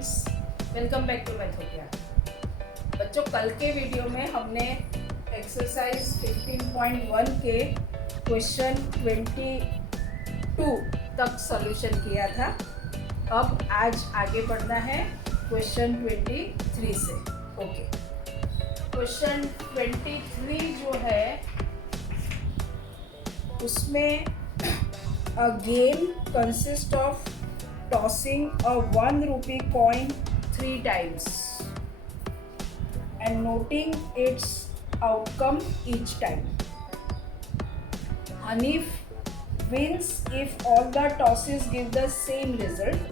Friends, welcome back to Mathopia. बच्चों, कल के वीडियो में हमने एक्सरसाइज 15.1 के क्वेश्चन 22 तक सॉल्यूशन किया था। अब आज आगे बढ़ना है क्वेश्चन 23 से। ओके, क्वेश्चन 23 जो है उसमें a game consists of tossing a 1 rupee coin 3 times and noting its outcome each time. Hanif wins if all the tosses give the same result,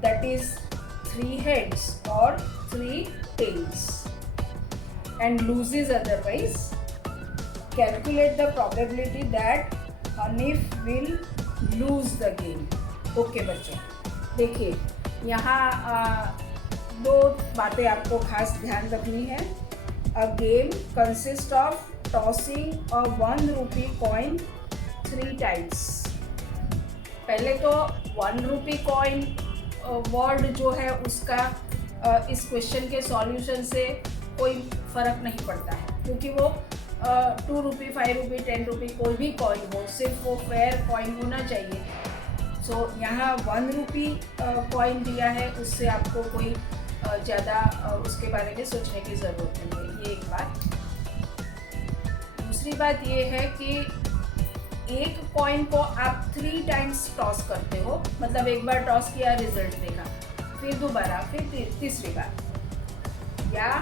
that is 3 heads or 3 tails, and loses otherwise. Calculate the probability that Hanif will lose the game. Okay बच्चों, देखिए यहाँ दो बातें आपको खास ध्यान रखनी है। A game consist of tossing a 1 rupee coin 3 times. पहले तो 1 रूपी कॉइन वर्ड जो है उसका इस क्वेश्चन के सॉल्यूशन से कोई फ़र्क नहीं पड़ता है, क्योंकि वो 2 रूपी, 5 रूपी, 10 रूपी कोई भी कॉइन हो, सिर्फ वो फेयर कॉइन होना चाहिए। सो यहाँ 1 रूपी कॉइन दिया है, उससे आपको कोई ज़्यादा उसके बारे में सोचने की ज़रूरत नहीं है। ये एक बात। दूसरी बात ये है कि एक कॉइन को आप 3 टाइम्स टॉस करते हो, मतलब एक बार टॉस किया, रिजल्ट देखा, फिर दोबारा, फिर तीसरी बार, या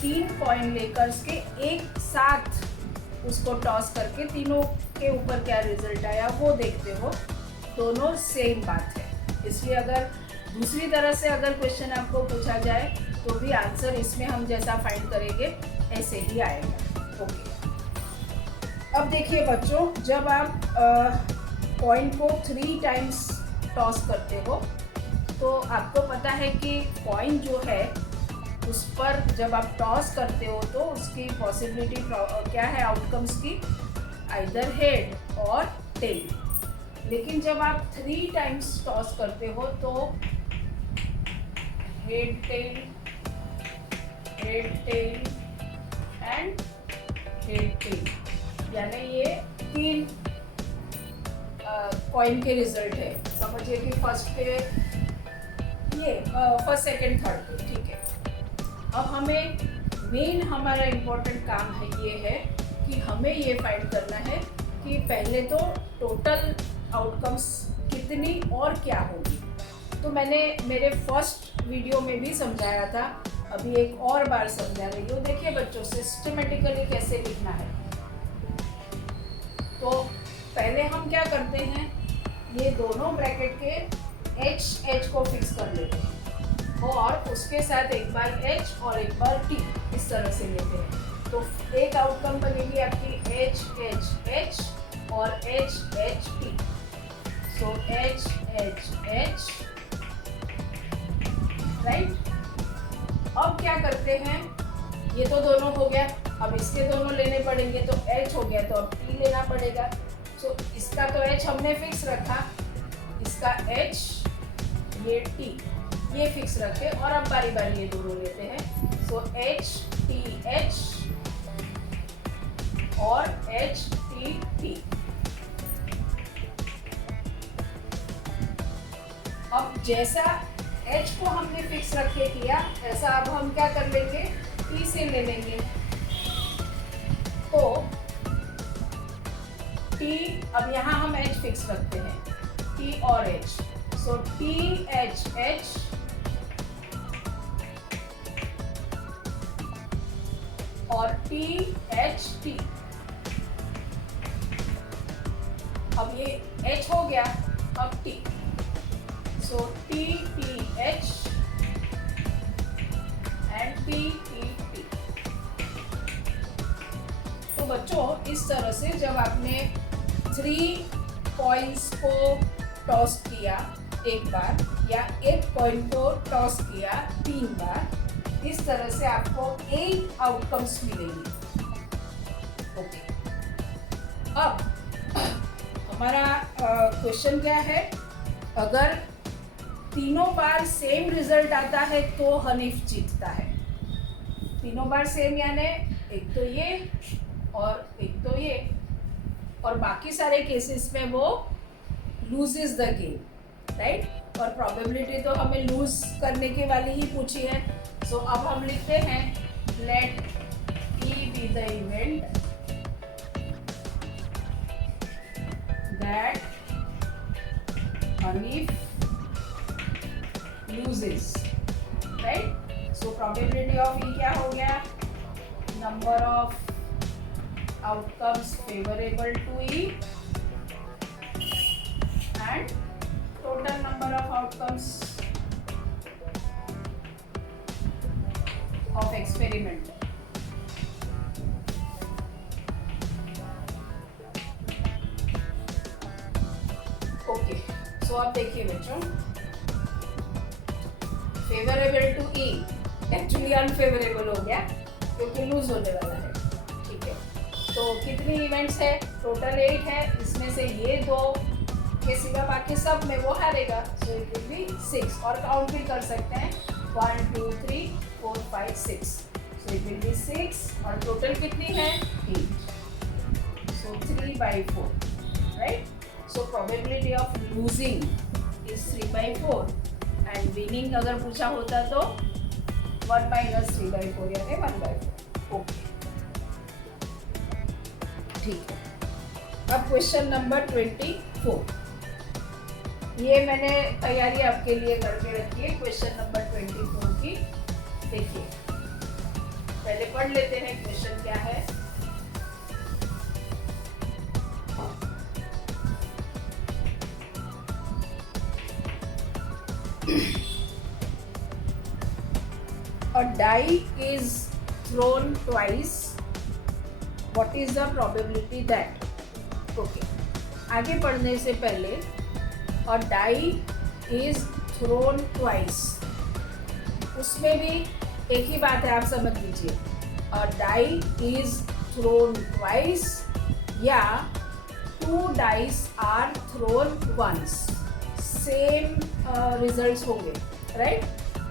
3 कॉइन लेकर के एक साथ उसको टॉस करके तीनों के ऊपर क्या रिजल्ट आया वो देखते हो। दोनों सेम बात है। इसलिए अगर दूसरी तरह से अगर क्वेश्चन आपको पूछा जाए तो भी आंसर इसमें हम जैसा फाइंड करेंगे ऐसे ही आएगा। ओके, अब देखिए बच्चों, जब आप कॉइन को 3 टाइम्स टॉस करते हो तो आपको पता है कि कॉइन जो है उस पर जब आप टॉस करते हो तो उसकी पॉसिबिलिटी क्या है आउटकम्स की, आइदर हेड और टेल। लेकिन जब आप 3 टाइम्स टॉस करते हो तो head tail and head tail, यानी ये 3 कॉइन के रिजल्ट है। समझिए कि फर्स्ट पे ये फर्स्ट, सेकंड, थर्ड पे, ठीक है। अब हमें मेन हमारा इम्पोर्टेंट काम है ये है कि हमें ये फाइंड करना है कि पहले तो टोटल आउटकम्स कितनी और क्या होगी। तो मैंने मेरे फर्स्ट वीडियो में भी समझाया था, अभी एक और बार समझा रही हूँ। देखिए बच्चों, सिस्टमेटिकली कैसे लिखना है। तो पहले हम क्या करते हैं, ये दोनों ब्रैकेट के एच को फिक्स कर लेते हैं और उसके साथ एक बार एच और एक बार टी इस तरह से लेते हैं। तो एक आउटकम बनेगी आपकी एच और H T. So H right. अब क्या करते हैं, ये तो दोनों हो गया, अब इसके दोनों लेने पड़ेंगे, तो एच हो गया तो अब टी लेना पड़ेगा। सो इसका तो एच हमने फिक्स रखा, इसका एच, ये टी, ये फिक्स रखे और अब बारी बारी ये दोनों लेते हैं। सो एच टी एच और एच टी टी। अब जैसा एच को हमने फिक्स रखे किया, ऐसा अब हम क्या कर लेंगे, टी से ले लेंगे। तो टी, अब यहाँ हम एच फिक्स रखते हैं, टी और एच। सो टी एच और टी एच टी। अब ये एच हो गया, अब T. So T H and T. तो बच्चों, इस तरह से जब आपने 3 कॉइन्स को टॉस किया एक बार, या एक कॉइन को टॉस किया 3 बार, इस तरह से आपको 8 आउटकम्स मिलेंगे। ओके, अब हमारा क्वेश्चन क्या है, अगर तीनों बार सेम रिजल्ट आता है तो हनीफ जीतता है। तीनों बार सेम यानी एक तो ये और एक तो ये, और बाकी सारे केसेस में वो लूजेस द गेम, राइट। और प्रोबेबिलिटी तो हमें लूज करने के वाली ही पूछी है। सो अब हम लिखते हैं let E be the event that Hanif loses, right? So probability of E क्या हो गया? Number of outcomes favorable to E and total number of outcomes of experiment. Okay, so अब देखिए बच्चों, favourable to E actually unfavourable हो गया क्योंकि loose होने वाला है, ठीक है। तो कितनी इवेंट्स है? टोटल 8 है, इसमें से ये 2 के सिवा बाकी सब में वो हारेगा, सो इट विल बी 6। और काउंट भी कर सकते हैं 1 2 3 4 5 6, सो इट विल बी 6। और टोटल कितनी है? 8, सो 3/4, right. So probability of losing is 3/4 and winning अगर पूछा होता तो 1 - 3/4 यानी 1/4। ओके, ठीक है। अब क्वेश्चन नंबर 24, ये मैंने तैयारी आपके लिए करके रखी है क्वेश्चन नंबर 24 की। देखिए, पहले पढ़ लेते हैं क्वेश्चन क्या है। A die is thrown twice. What is the probability that? Okay. आगे पढ़ने से पहले a die is thrown twice, उसमें भी एक ही बात है, आप समझ लीजिए। A die is thrown twice या 2 dice are thrown once, same results होंगे, राइट।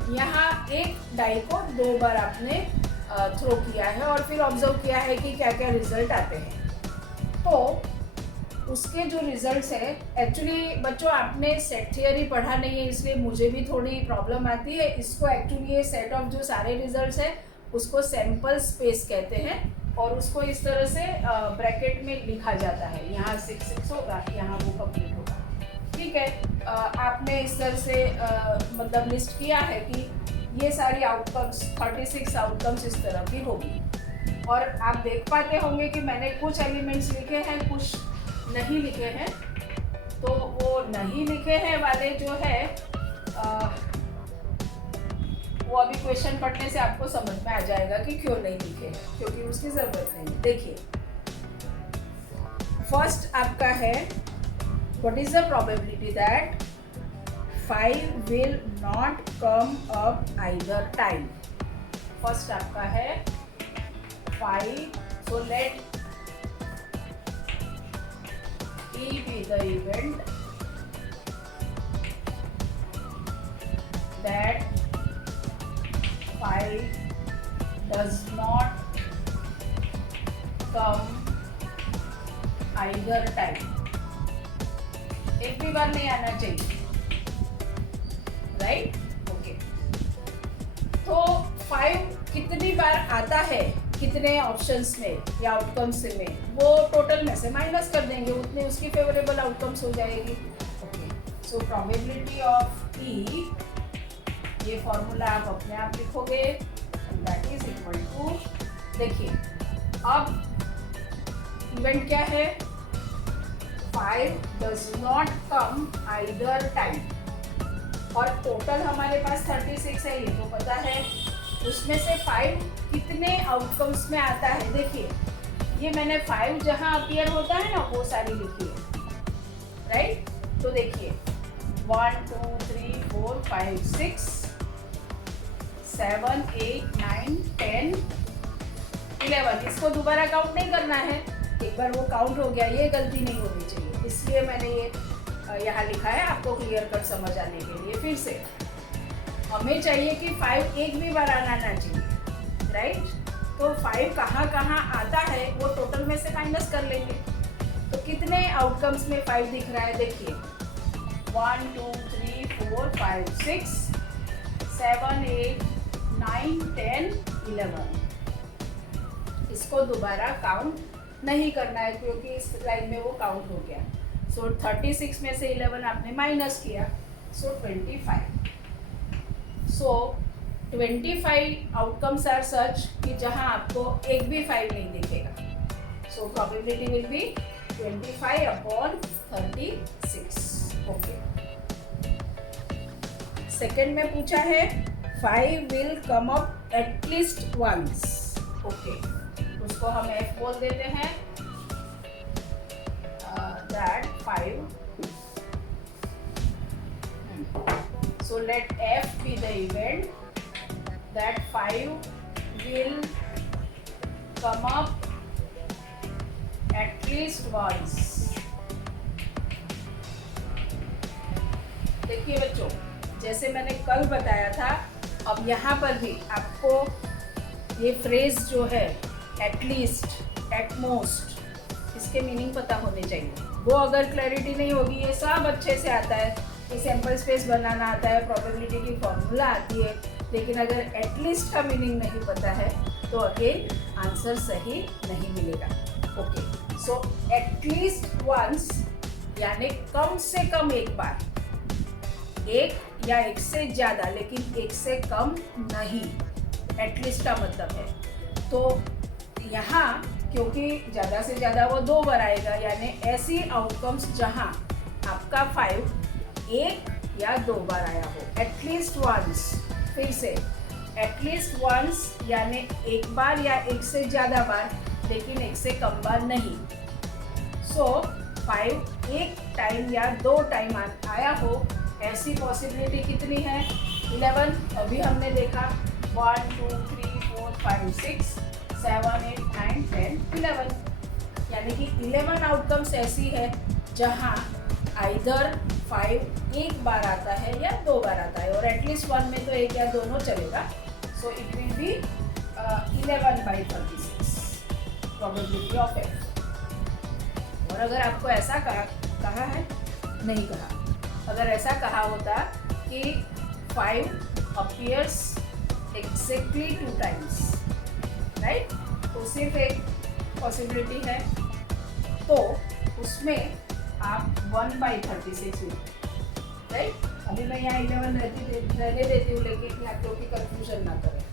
यहाँ एक डाई को 2 बार आपने थ्रो किया है और फिर ऑब्जर्व किया है कि क्या क्या रिजल्ट आते हैं। तो उसके जो रिजल्ट्स हैं, एक्चुअली बच्चों आपने सेट थियरी पढ़ा नहीं है, इसलिए मुझे भी थोड़ी प्रॉब्लम आती है। इसको एक्चुअली ये सेट ऑफ जो सारे रिजल्ट्स हैं उसको सैम्पल स्पेस कहते हैं और उसको इस तरह से ब्रैकेट में लिखा जाता है। यहाँ 6 होगा, यहाँ वो कंप्लीट होगा, ठीक है। आपने इस तरह से मतलब लिस्ट किया है कि ये सारी आउटकम्स 36 आउटकम्स इस तरह की होगी। और आप देख पाते होंगे कि मैंने कुछ एलिमेंट्स लिखे हैं, कुछ नहीं लिखे हैं। तो वो नहीं लिखे हैं वाले जो है वो अभी क्वेश्चन पढ़ने से आपको समझ में आ जाएगा कि क्यों नहीं लिखे हैं, क्योंकि उसकी ज़रूरत नहीं। देखिए, फर्स्ट आपका है what is the probability that 5 will not come up either time. First आपका है 5, so let E be the event that 5 does not come either time. एक भी बार नहीं आना चाहिए, राइट। ओके, तो 5 कितनी बार आता है, कितने ऑप्शंस में या आउटकम्स में, वो टोटल में से माइनस कर देंगे, उतने उसकी फेवरेबल आउटकम्स हो जाएगी। ओके, सो प्रोबेबिलिटी ऑफ ई, ये फॉर्मूला आप अपने आप लिखोगे, दैट इज इक्वल टू, देखिए अब इवेंट क्या है, 5 does not come either time, और टोटल हमारे पास 36 है, ये तो पता है। उसमें से 5 कितने आउटकम्स में आता है, देखिए ये मैंने 5 जहाँ अपीयर होता है ना वो सारी लिखी है, राइट। तो देखिए 1 2 3 4 5 6 7 8 9 10 11, इसको दोबारा काउंट नहीं करना है, एक बार वो काउंट हो गया, ये गलती नहीं होनी चाहिए, इसलिए मैंने ये यहाँ लिखा है आपको क्लियर कट समझ आने के लिए। फिर से हमें चाहिए कि 5 एक भी बार आना ना चाहिए, राइट? तो 5 कहाँ कहाँ आता है वो टोटल में से माइनस कर लेंगे। तो कितने आउटकम्स में 5 दिख रहा है? देखिए 1 2 3 4 5 6 7 8 9 10 11। इसको दोबारा काउंट नहीं करना है क्योंकि इस लाइन में वो काउंट हो गया। सो 36 में से 11 आपने माइनस किया, सो 25। सो 25 आउटकम्स आर सच कि जहां आपको एक भी 5 नहीं दिखेगा। So probability will be 25 upon 36। Okay, second में पूछा है 5 will come up at least once. Okay, उसको हम F बोल देते हैं। That 5. So let F be the event that 5 will come up at least once. देखिए बच्चों, जैसे मैंने कल बताया था, अब यहाँ पर भी आपको ये फ्रेज जो है एटलीस्ट, एटमोस्ट, इसके मीनिंग पता होने चाहिए। वो अगर क्लैरिटी नहीं होगी, ये सब अच्छे से आता है, ये सैम्पल स्पेस बनाना आता है, प्रोबेबिलिटी की फॉर्मूला आती है, लेकिन अगर एटलीस्ट का मीनिंग नहीं पता है तो अगेन आंसर सही नहीं मिलेगा। ओके, सो एटलीस्ट वंस यानी कम से कम एक बार, एक या एक से ज़्यादा लेकिन एक से कम नहीं, एटलीस्ट का मतलब है। तो यहाँ क्योंकि ज़्यादा से ज़्यादा वो 2 बार आएगा, यानी ऐसी आउटकम्स जहाँ आपका 5 एक या 2 बार आया हो। एटलीस्ट वंस, फिर से एटलीस्ट वंस यानी एक बार या एक से ज़्यादा बार लेकिन एक से कम बार नहीं। सो 5 एक टाइम या 2 टाइम आया हो, ऐसी पॉसिबिलिटी कितनी है? 11। अभी हमने देखा 1 2 3 4 5 6 7 8 9 10 11, यानी कि 11 आउटकम्स ऐसी है जहां आइदर 5 एक बार आता है या 2 बार आता है, और एटलीस्ट 1 में तो एक या दोनों चलेगा। So it will be 11/36 probability of F। और अगर आपको ऐसा कहा है, नहीं कहा, अगर ऐसा कहा होता कि 5 अपीयर्स एग्जैक्टली 2 टाइम्स, राइट, तो सिर्फ एक पॉसिबिलिटी है, तो उसमें आप 1/36 मिलते, राइट। अभी मैं यहाँ 11 रहने देती हूँ, लेकिन यहाँ क्योंकि कंफ्यूजन ना करें।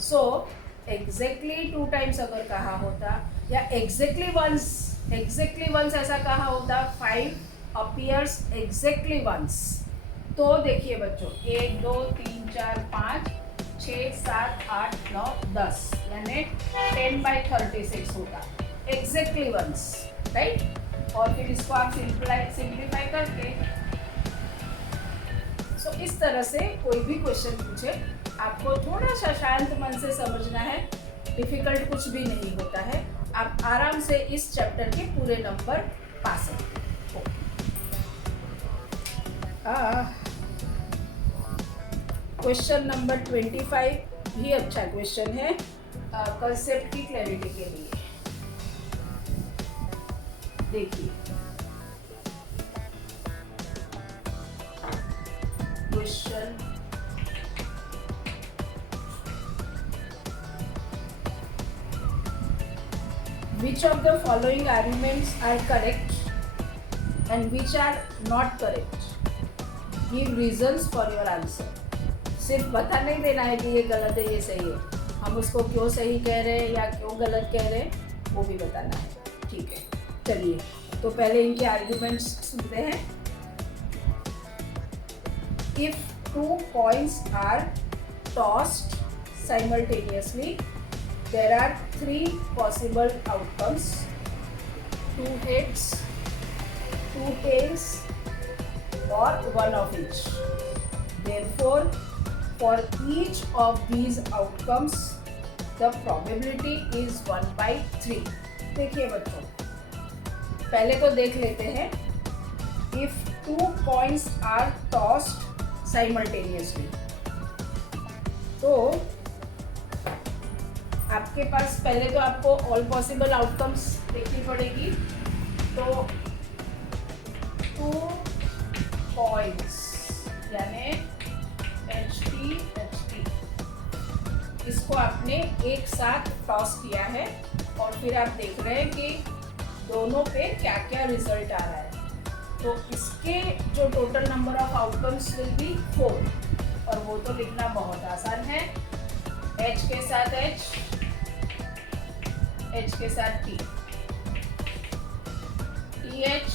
सो एग्जैक्टली 2 टाइम्स अगर कहा होता या एग्जैक्टली वंस ऐसा कहा होता, 5 अपीयर्स एग्जैक्टली वंस, तो देखिए बच्चों 1 2 3 4 5 6 7 8 9 10 यानी 10/36 होगा एग्जैक्टली वंस, राइट। और फिर इसको आप सिंप्लीफाई करके, सो इस तरह से कोई भी क्वेश्चन पूछे आपको थोड़ा सा शांत मन से समझना है, डिफिकल्ट कुछ भी नहीं होता है, आप आराम से इस चैप्टर के पूरे नंबर पा सकते हो। क्वेश्चन नंबर 25 भी अच्छा क्वेश्चन है कंसेप्ट की क्लैरिटी के लिए। देखिए question which of the following arguments are correct and which are not correct, give reasons for your answer। सिर्फ बता नहीं देना है कि ये गलत है ये सही है, हम उसको क्यों सही कह रहे हैं या क्यों गलत कह रहे हैं वो भी बताना है, ठीक है। चलिए तो पहले इनके आर्ग्यूमेंट्स सुनते हैं। If 2 coins are tossed simultaneously, there are 3 possible outcomes: 2 heads, 2 tails, or 1 of each. Therefore, for each of these outcomes, the probability is 1/3। देखिए बच्चों, पहले तो देख लेते हैं। If 2 coins are tossed simultaneously. तो आपके पास पहले तो आपको ऑल पॉसिबल आउटकम्स देखनी पड़ेगी. तो 2 coins यानी HT इसको आपने एक साथ टॉस किया है और फिर आप देख रहे हैं कि दोनों पे क्या क्या रिजल्ट आ रहा है. तो इसके जो total number of outcomes will be 4 और वो तो लिखना बहुत आसान है. H के साथ H, H के साथ T, TH,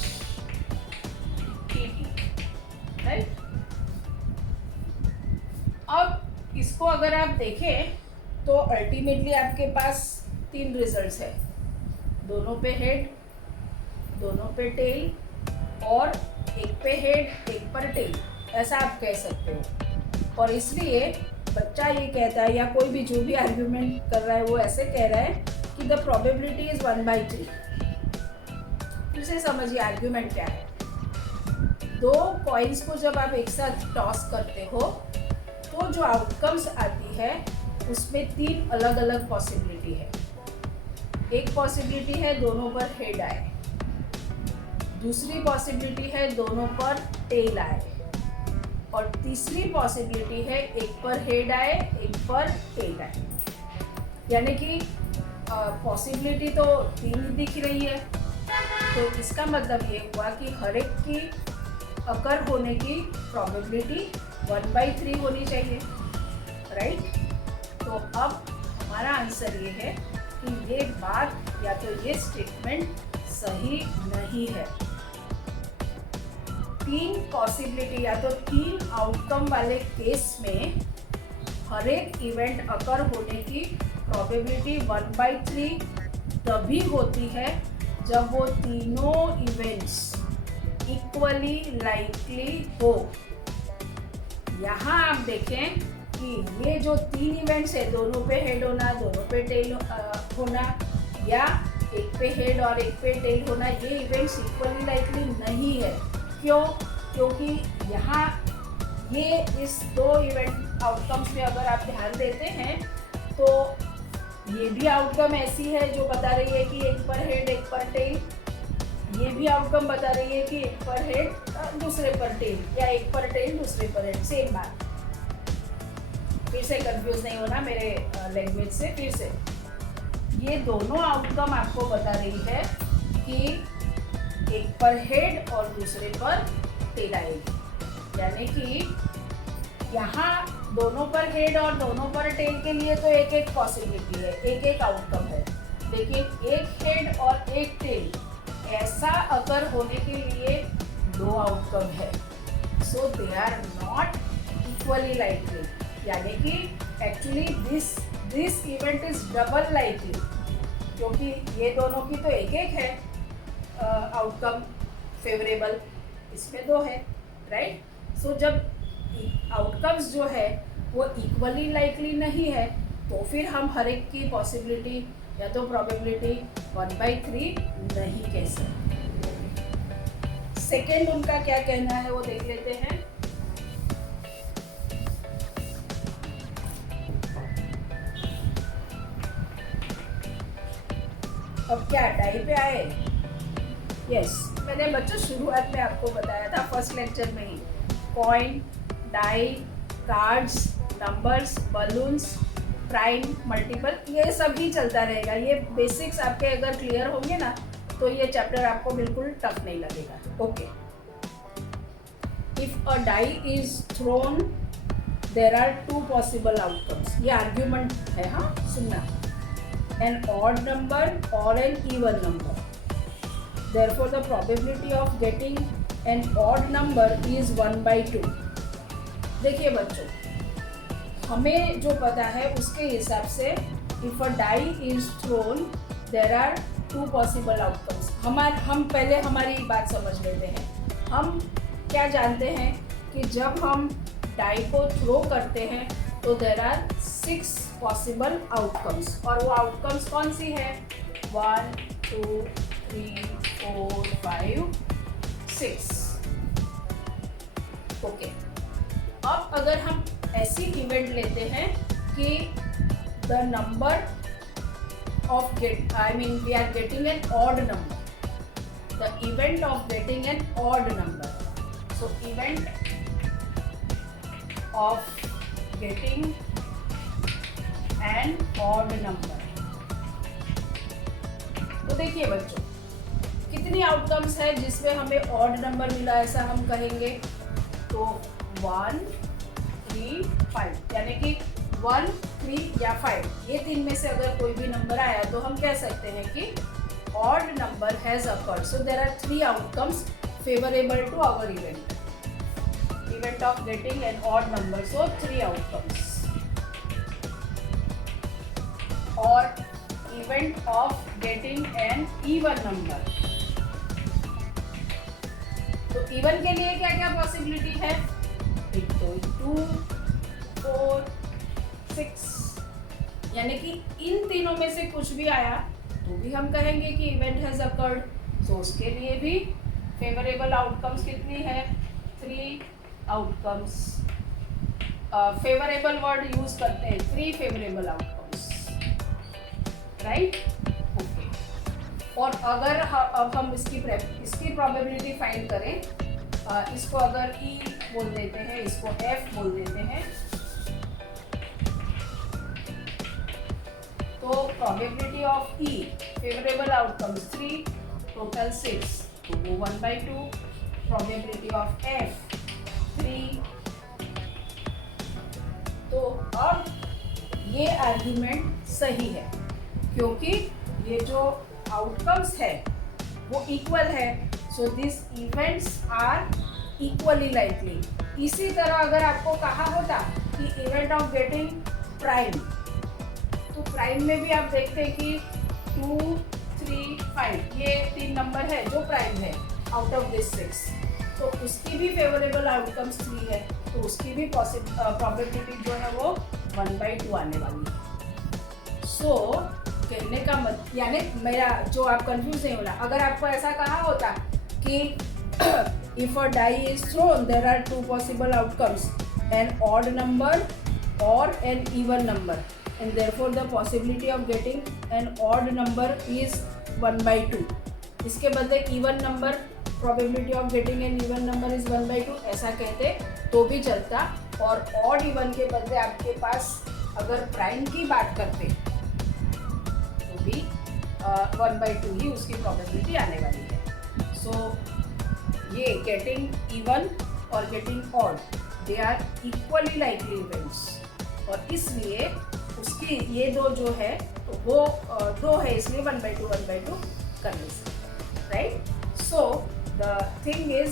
TT, राइट. अब इसको अगर आप देखें तो अल्टीमेटली आपके पास 3 रिजल्ट्स है. दोनों पे हेड, दोनों पे टेल और एक पे हेड एक पर टेल, ऐसा आप कह सकते हो. और इसलिए बच्चा ये कहता है या कोई भी जो भी आर्ग्यूमेंट कर रहा है वो ऐसे कह रहा है कि द प्रोबेबिलिटी इज 1/3. फिर से समझिए आर्ग्यूमेंट क्या है. 2 कॉइन्स को जब आप एक साथ टॉस करते हो तो जो आउटकम्स आती है उसमें 3 अलग अलग पॉसिबिलिटी है. एक पॉसिबिलिटी है दोनों पर हेड आए, दूसरी पॉसिबिलिटी है दोनों पर टेल आए और तीसरी पॉसिबिलिटी है एक पर हेड आए एक पर टेल आए. यानी कि पॉसिबिलिटी तो 3 ही दिख रही है. तो इसका मतलब ये हुआ कि हर एक की अकर होने की प्रोबेबिलिटी 1/3 होनी चाहिए, राइट. तो अब हमारा आंसर ये है कि ये बात या तो ये स्टेटमेंट सही नहीं है. 3 पॉसिबिलिटी या तो 3 आउटकम वाले केस में हर एक इवेंट अकर होने की प्रोबेबिलिटी 1/3 तभी होती है जब वो तीनों इवेंट्स इक्वली लाइकली हो. यहाँ आप देखें कि ये जो 3 इवेंट्स है, दोनों पे हेड होना, दोनों पे टेल होना या एक पे हेड और एक पे टेल होना, ये इवेंट्स इक्वली लाइकली नहीं है. क्यों? क्योंकि यहाँ ये इस 2 इवेंट आउटकम्स में अगर आप ध्यान देते हैं तो ये भी आउटकम ऐसी है जो बता रही है कि एक पर हेड एक पर टेल. ये भी आउटकम बता रही है कि एक पर हेड दूसरे पर टेल या एक पर टेल दूसरे पर हेड. सेम बात. फिर से कंफ्यूज नहीं होना मेरे लैंग्वेज से. फिर से ये दोनों आउटकम आपको बता रही है कि एक पर हेड और दूसरे पर टेल आएगी. यानी कि यहाँ दोनों पर हेड और दोनों पर टेल के लिए तो एक एक पॉसिबिलिटी है, एक एक आउटकम है. लेकिन एक हेड और एक टेल ऐसा अगर होने के लिए 2 आउटकम है. So they are not equally likely. यानी कि actually this event is double likely, क्योंकि ये दोनों की तो एक एक है आउटकम फेवरेबल, इसमें 2 है, राइट. सो जब आउटकम्स जो है वो इक्वली लाइकली नहीं है तो फिर हम हर एक की पॉसिबिलिटी या तो प्रोबेबिलिटी 1/3 नहीं कह सकते. सेकेंड उनका क्या कहना है वो देख लेते हैं. अब क्या डाई पे आए. यस, मैंने बच्चों शुरुआत में आपको बताया था फर्स्ट लेक्चर में ही. Coin, die, cards, numbers, balloons, prime, multiple, ये सब ही चलता रहेगा. ये बेसिक्स आपके अगर क्लियर होंगे ना तो ये चैप्टर आपको बिल्कुल टफ नहीं लगेगा. Okay. If a die is thrown there are 2 possible outcomes. ये आर्ग्यूमेंट है, हाँ सुनना. an odd number or an even number. Therefore, the probability of getting an odd number is 1/2. देखिए बच्चों, हमें जो पता है उसके हिसाब से if a die is thrown, there are 2 possible outcomes. हम पहले हमारी बात समझ लेते हैं. हम क्या जानते हैं कि जब हम डाई को थ्रो करते हैं तो देर आर 6 पॉसिबल आउटकम्स. और वो आउटकम्स कौन सी है? 1 2 3 4 5 6. अगर हम ऐसी इवेंट लेते हैं कि the number of we are getting an odd number, the event of getting an odd number. So event of getting an odd number. तो देखिए बच्चों, कितनी आउटकम्स है जिसमें हमें ऑड नंबर मिला ऐसा हम कहेंगे? तो 1, 3, 5, यानी कि 1, 3 या 5, ये तीन में से अगर कोई भी नंबर आया तो हम कह सकते हैं कि odd number has occurred. So there are 3 outcomes favourable to our event of getting an odd number. So 3 outcomes. Or event of getting an even number. तो इवन के लिए क्या क्या पॉसिबिलिटी है? एक तो 2, 4, 6, यानी कि इन तीनों में से कुछ भी आया तो भी हम कहेंगे कि इवेंट हैज अकर्ड. सो उसके लिए भी फेवरेबल आउटकम्स कितनी है? 3 आउटकम्स. फेवरेबल वर्ड यूज करते हैं, 3 फेवरेबल आउटकम्स, राइट? ओके. और अगर अब हम इसकी प्रोबेबिलिटी फाइंड करें, इसको अगर ई बोल देते हैं, इसको एफ बोल देते हैं, तो probability of E favourable outcomes 3, total 6, तो वो 1/2. Probability of F 3. तो अब ये आर्ग्यूमेंट सही है क्योंकि ये जो आउटकम्स है वो इक्वल है. So this events are equally likely. इसी तरह अगर आपको कहा होता कि इवेंट ऑफ गेटिंग प्राइम, तो प्राइम में भी आप देखते हैं कि 2, 3, 5 ये 3 नंबर है जो प्राइम है आउट ऑफ दिस 6, तो उसकी भी फेवरेबल आउटकम्स 3 है, तो उसकी भी प्रोबेबिलिटी जो है वो 1/2 आने वाली है. सो कहने का यानी मेरा जो आप कंफ्यूज नहीं होना, अगर आपको ऐसा कहा होता कि if a die is thrown there are 2 possible outcomes, an odd number और an even number, and therefore the possibility of getting an odd number is 1/2. इसके बदले even number probability of getting an even number is 1/2 ऐसा कहते तो भी चलता. और odd even के बदले आपके पास अगर प्राइम की बात करते तो भी 1/2 ही उसकी probability आने वाली है. So ये getting even और getting odd they are equally likely events, और इसलिए उसकी ये दो जो है तो वो 2 है, इसलिए 1/2 करने से, right? So the thing is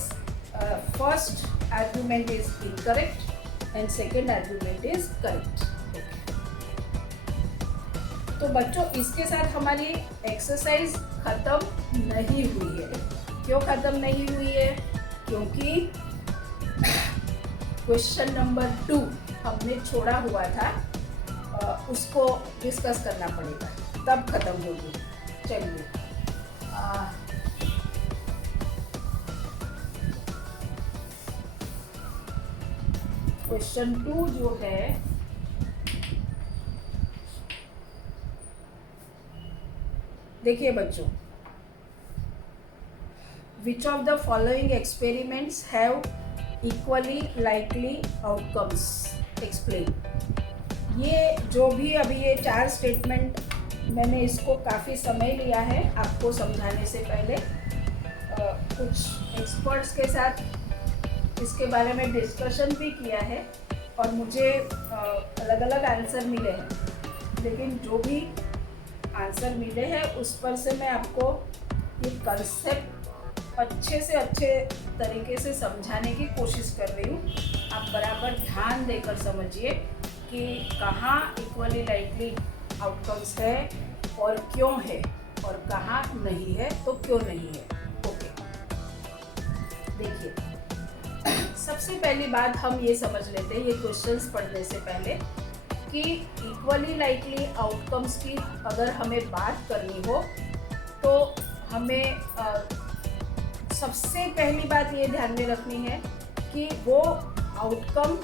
first argument is incorrect and second argument is correct. तो बच्चों इसके साथ हमारी एक्सरसाइज खत्म नहीं हुई है. क्यों खत्म नहीं हुई है? क्योंकि क्वेश्चन नंबर 2 हमने छोड़ा हुआ था, उसको डिस्कस करना पड़ेगा तब खत्म होगी. चलिए क्वेश्चन 2 जो है, देखिए बच्चों, which of the following experiments have equally likely outcomes, explain. ये जो भी अभी ये 4 स्टेटमेंट मैंने इसको काफ़ी समय लिया है आपको समझाने से पहले. कुछ एक्सपर्ट्स के साथ इसके बारे में डिस्कशन भी किया है और मुझे अलग अलग आंसर मिले हैं, लेकिन जो भी आंसर मिले हैं उस पर से मैं आपको ये कंसेप्ट अच्छे से अच्छे तरीके से समझाने की कोशिश कर रही हूँ. आप बराबर ध्यान देकर समझिए कि कहाँ इक्वली लाइकली आउटकम्स है और क्यों है, और कहाँ नहीं है तो क्यों नहीं है. ओके, देखिए सबसे पहली बात हम ये समझ लेते हैं ये क्वेश्चंस पढ़ने से पहले कि इक्वली लाइकली आउटकम्स की अगर हमें बात करनी हो तो हमें सबसे पहली बात ये ध्यान में रखनी है कि वो आउटकम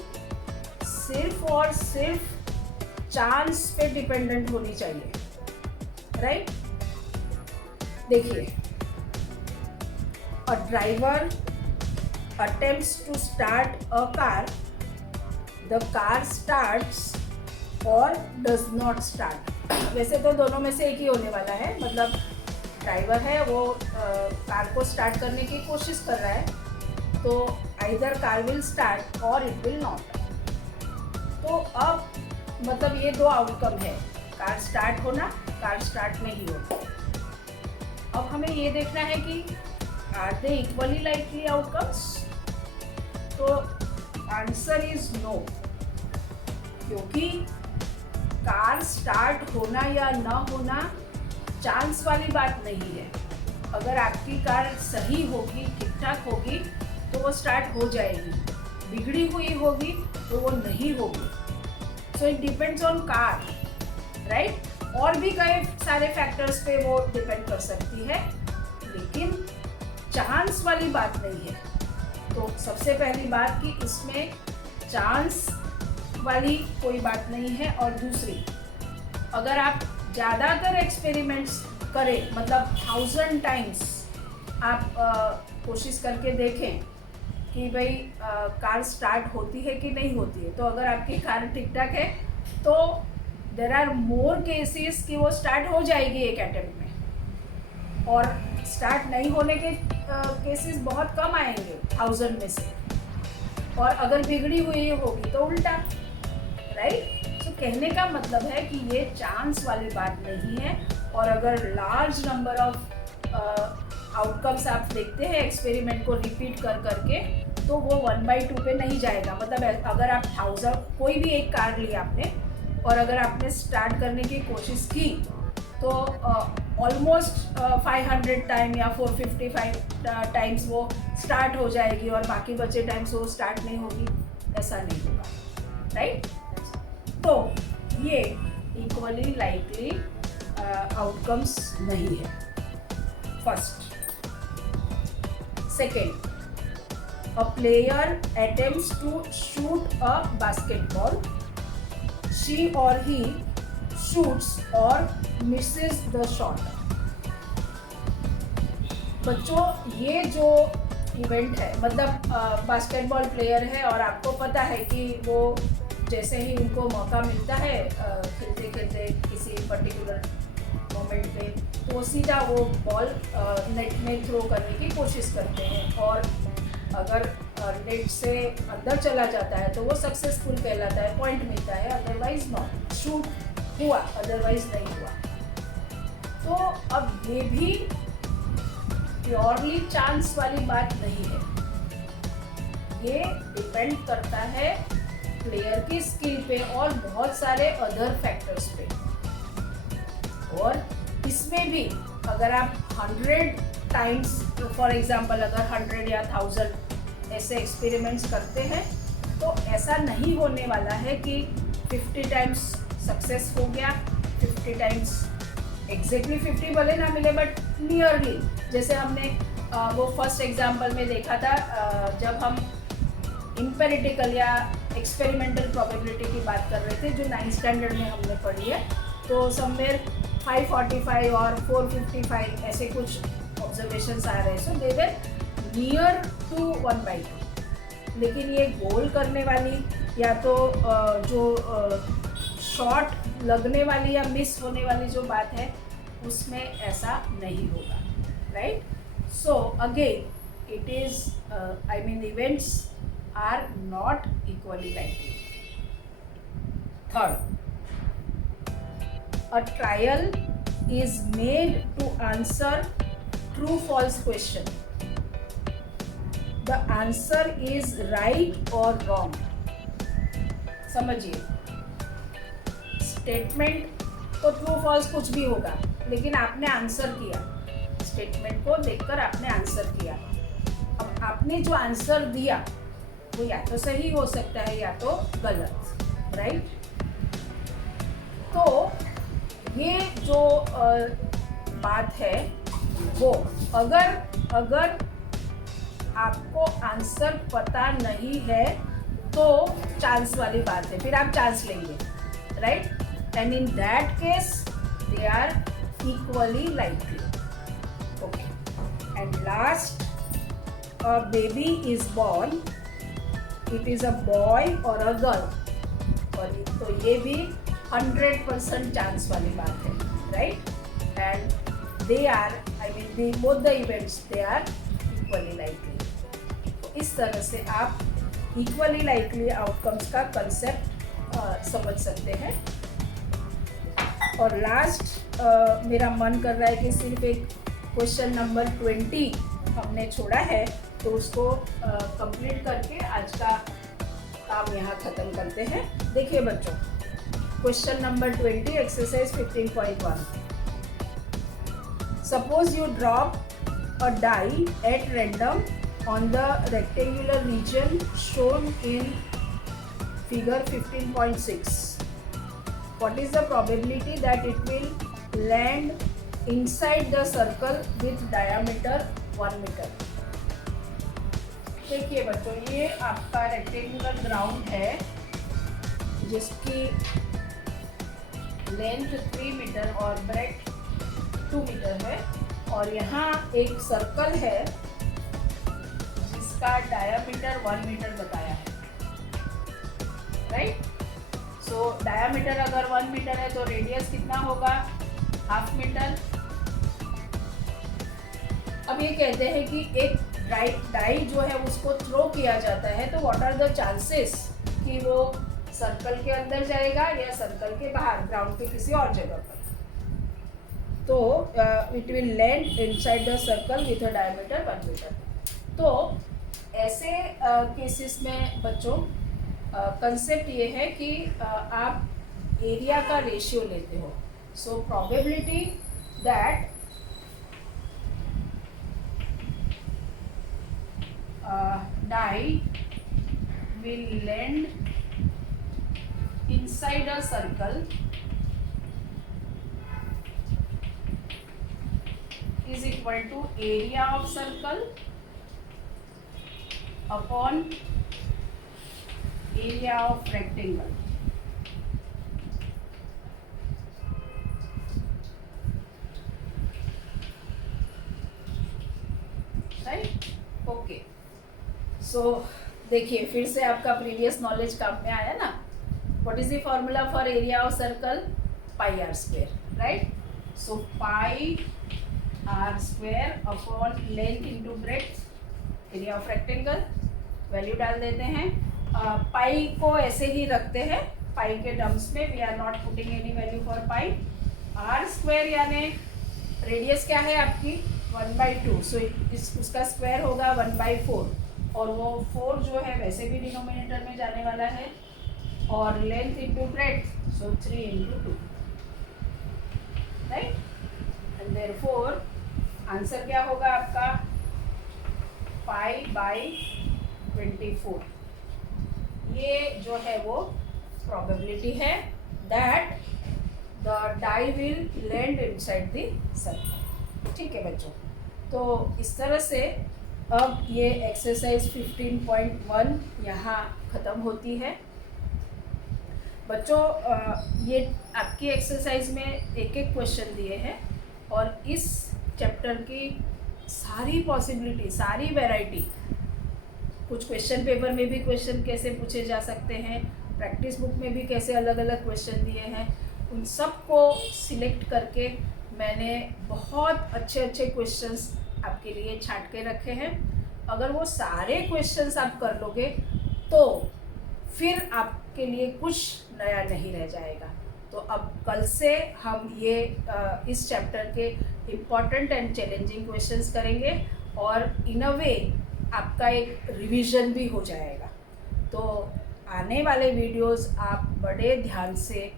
सिर्फ और सिर्फ चांस पे डिपेंडेंट होनी चाहिए, राइट? देखिए, a driver attempts to start a car, the car starts or does not start. वैसे तो दोनों में से एक ही होने वाला है, मतलब ड्राइवर है वो कार को स्टार्ट करने की कोशिश कर रहा है, तो either car will start or it will not. तो अब मतलब ये दो आउटकम है, कार स्टार्ट होना, कार स्टार्ट नहीं होना। अब हमें ये देखना है कि are they equally likely outcomes. तो आंसर इज नो, क्योंकि कार स्टार्ट होना या ना होना चांस वाली बात नहीं है। अगर आपकी कार सही होगी, ठीक ठाक होगी, तो वो स्टार्ट हो जाएगी, बिगड़ी हुई होगी तो वो नहीं होगी। So it depends on car, right? और भी कई सारे फैक्टर्स पे वो डिपेंड कर सकती है, लेकिन चांस वाली बात नहीं है। तो सबसे पहली बात कि इसमें चांस वाली कोई बात नहीं है। और दूसरी, अगर आप ज़्यादातर एक्सपेरिमेंट्स करें, मतलब 1000 टाइम्स आप कोशिश करके देखें कि भाई कार स्टार्ट होती है कि नहीं होती है, तो अगर आपकी कार ठीक ठाक है तो देर आर मोर केसेस कि वो स्टार्ट हो जाएगी एक अटेम्प्ट में, और स्टार्ट नहीं होने के केसेस बहुत कम आएंगे 1000 में से। और अगर बिगड़ी हुई होगी तो उल्टा, राइट? तो कहने का मतलब है कि ये चांस वाली बात नहीं है। और अगर लार्ज नंबर ऑफ आउटकम्स आप देखते हैं एक्सपेरिमेंट को रिपीट कर करके, तो वो 1/2 पे नहीं जाएगा। मतलब अगर आप 1000 कोई भी एक कार ली आपने, और अगर आपने स्टार्ट करने की कोशिश की तो ऑलमोस्ट 500 टाइम या 455 टाइम्स वो स्टार्ट हो जाएगी और बाकी बचे टाइम्स वो स्टार्ट नहीं होगी, ऐसा नहीं होगा, राइट? तो ये इक्वली लाइकली आउटकम्स नहीं है, first. Second, a player attempts to shoot a basketball, she or he shoots or misses the shot. बच्चों, ये जो इवेंट है, मतलब बास्केटबॉल प्लेयर है और आपको पता है कि वो जैसे ही उनको मौका मिलता है खेलते खेलते किसी पर्टिकुलर मोमेंट पे, तो वो सीधा वो बॉल नेट में थ्रो करने की कोशिश करते हैं, और अगर नेट से अंदर चला जाता है तो वो सक्सेसफुल कहलाता है, पॉइंट मिलता है, अदरवाइज नॉट। शूट हुआ, अदरवाइज नहीं हुआ। तो अब ये भी प्योरली चांस वाली बात नहीं है, ये डिपेंड करता है प्लेयर की स्किल पे और बहुत सारे अदर फैक्टर्स पे। और इसमें भी अगर आप 100 टाइम्स, फॉर एग्जांपल अगर 100 या 1000 ऐसे एक्सपेरिमेंट्स करते हैं, तो ऐसा नहीं होने वाला है कि 50 टाइम्स सक्सेस हो गया, 50 टाइम्स एग्जैक्टली 50 भले ना मिले बट नियरली। जैसे हमने वो फर्स्ट एग्जांपल में देखा था, जब हम इम्पेरिटिकल या एक्सपेरिमेंटल प्रोबेबिलिटी की बात कर रहे थे, जो 9th स्टैंडर्ड में हमने पढ़ी है, तो समवेयर 545 और 455 ऐसे कुछ ऑब्जर्वेशंस आ रहे हैं। सो दे वर नियर टू 1/2। लेकिन ये गोल करने वाली या तो जो शॉट लगने वाली या मिस होने वाली जो बात है, उसमें ऐसा नहीं होगा, right? So again it is I mean events are not equally likely. Third, a trial is made to answer true false question. The answer is right or wrong. समझिए, स्टेटमेंट तो ट्रू फॉल्स कुछ भी होगा, लेकिन आपने answer किया, statement को देखकर आपने आंसर किया। अब आपने जो आंसर दिया वो या तो सही हो सकता है या तो गलत, राइट? तो ये जो बात है वो अगर आपको आंसर पता नहीं है तो चांस वाली बात है, फिर आप चांस लेंगे, right? And in that case they are equally likely. Okay. And last, a baby is born, it is a boy or a girl. और तो ये भी 100% चांस वाली बात है, right? And they are, I mean both the events they are equally likely. तो इस तरह से आप इक्वली लाइकली आउटकम्स का कंसेप्ट समझ सकते हैं. और लास्ट मेरा मन कर रहा है कि सिर्फ एक क्वेश्चन नंबर 20 हमने छोड़ा है, तो उसको कंप्लीट करके आज का काम यहाँ ख़त्म करते हैं. देखिए बच्चों, question number 20, exercise 15.1. Suppose you drop a die at random on the rectangular region shown in figure 15.6. What is the probability that it will land inside the circle with diameter 1 meter? देखिए बच्चों, ये आपका rectangular ground है जिसकी length 3 metre और breadth 2 metre है, और यहाँ एक सर्कल है का डायामीटर 1 मीटर बताया है, राइट? सो डायामीटर अगर 1 मीटर है तो रेडियस कितना होगा? Half metre. अब ये कहते हैं कि एक डाई जो है उसको थ्रो किया जाता है, तो व्हाट आर द चांसेस कि वो सर्कल के अंदर जाएगा या सर्कल के बाहर, ग्राउंड के किसी और जगह पर. तो it will land inside the circle with a diameter 1 metre. तो ऐसे केसेस में बच्चों कंसेप्ट ये है कि आप एरिया का रेशियो लेते हो. So probability that die will land inside a circle is equal to area of circle upon area of rectangle. Right? Okay. So देखिए, फिर से आपका प्रीवियस नॉलेज काम में आया ना. What is the formula for area of circle? Pi r square, right? So pi r square upon length into breadth, area of rectangle. Value डाल देते हैं. पाई को ऐसे ही रखते हैं पाई के टर्म्स में. We are not putting any value for pi. R square यानी रेडियस क्या है आपकी? 1/2. सो उसका स्क्वायर होगा 1/4, और वो 4 जो है वैसे भी डिनोमिनेटर में जाने वाला है, और length into breadth, so 3 into 2, राइट? एंड देयरफॉर आंसर क्या होगा आपका? Pi by 24. ये जो है वो प्रोबेबिलिटी है that the die will land inside the circle. ठीक है बच्चों, तो इस तरह से अब ये एक्सरसाइज 15.1 यहाँ ख़त्म होती है. बच्चों ये आपकी एक्सरसाइज में एक एक क्वेश्चन दिए हैं, और इस चैप्टर की सारी पॉसिबिलिटी, सारी वैरायटी, कुछ क्वेश्चन पेपर में भी क्वेश्चन कैसे पूछे जा सकते हैं, प्रैक्टिस बुक में भी कैसे अलग अलग क्वेश्चन दिए हैं, उन सब को सिलेक्ट करके मैंने बहुत अच्छे अच्छे क्वेश्चंस आपके लिए छांट के रखे हैं. अगर वो सारे क्वेश्चंस आप कर लोगे तो फिर आपके लिए कुछ नया नहीं रह जाएगा. तो अब कल से हम ये इस चैप्टर के इम्पॉर्टेंट एंड चैलेंजिंग क्वेश्चंस करेंगे, और इन अ वे आपका एक रिवीजन भी हो जाएगा. तो आने वाले वीडियोस आप बड़े ध्यान से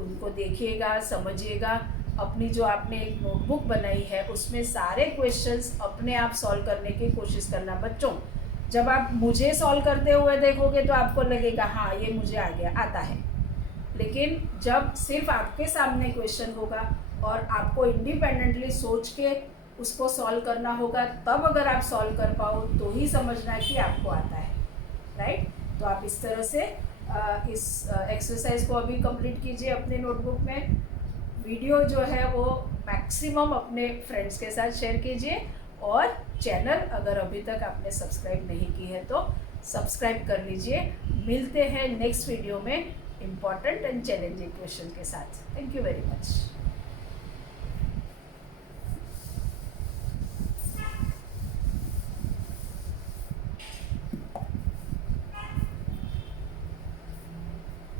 उनको देखिएगा, समझिएगा. अपनी जो आपने एक नोटबुक बनाई है उसमें सारे क्वेश्चंस अपने आप सॉल्व करने की कोशिश करना. बच्चों जब आप मुझे सॉल्व करते हुए देखोगे तो आपको लगेगा हाँ ये मुझे आ गया, आता है. लेकिन जब सिर्फ आपके सामने क्वेश्चन होगा और आपको इंडिपेंडेंटली सोच के उसको सॉल्व करना होगा, तब अगर आप सॉल्व कर पाओ तो ही समझना कि आपको आता है, राइट? तो आप इस तरह से इस एक्सरसाइज को अभी कंप्लीट कीजिए अपने नोटबुक में। वीडियो जो है वो मैक्सिमम अपने फ्रेंड्स के साथ शेयर कीजिए, और चैनल अगर अभी तक आपने सब्सक्राइब नहीं की है तो सब्सक्राइब कर लीजिए। मिलते हैं नेक्स्ट वीडियो में इम्पॉर्टेंट एंड चैलेंजिंग क्वेश्चन के साथ। Thank you very much.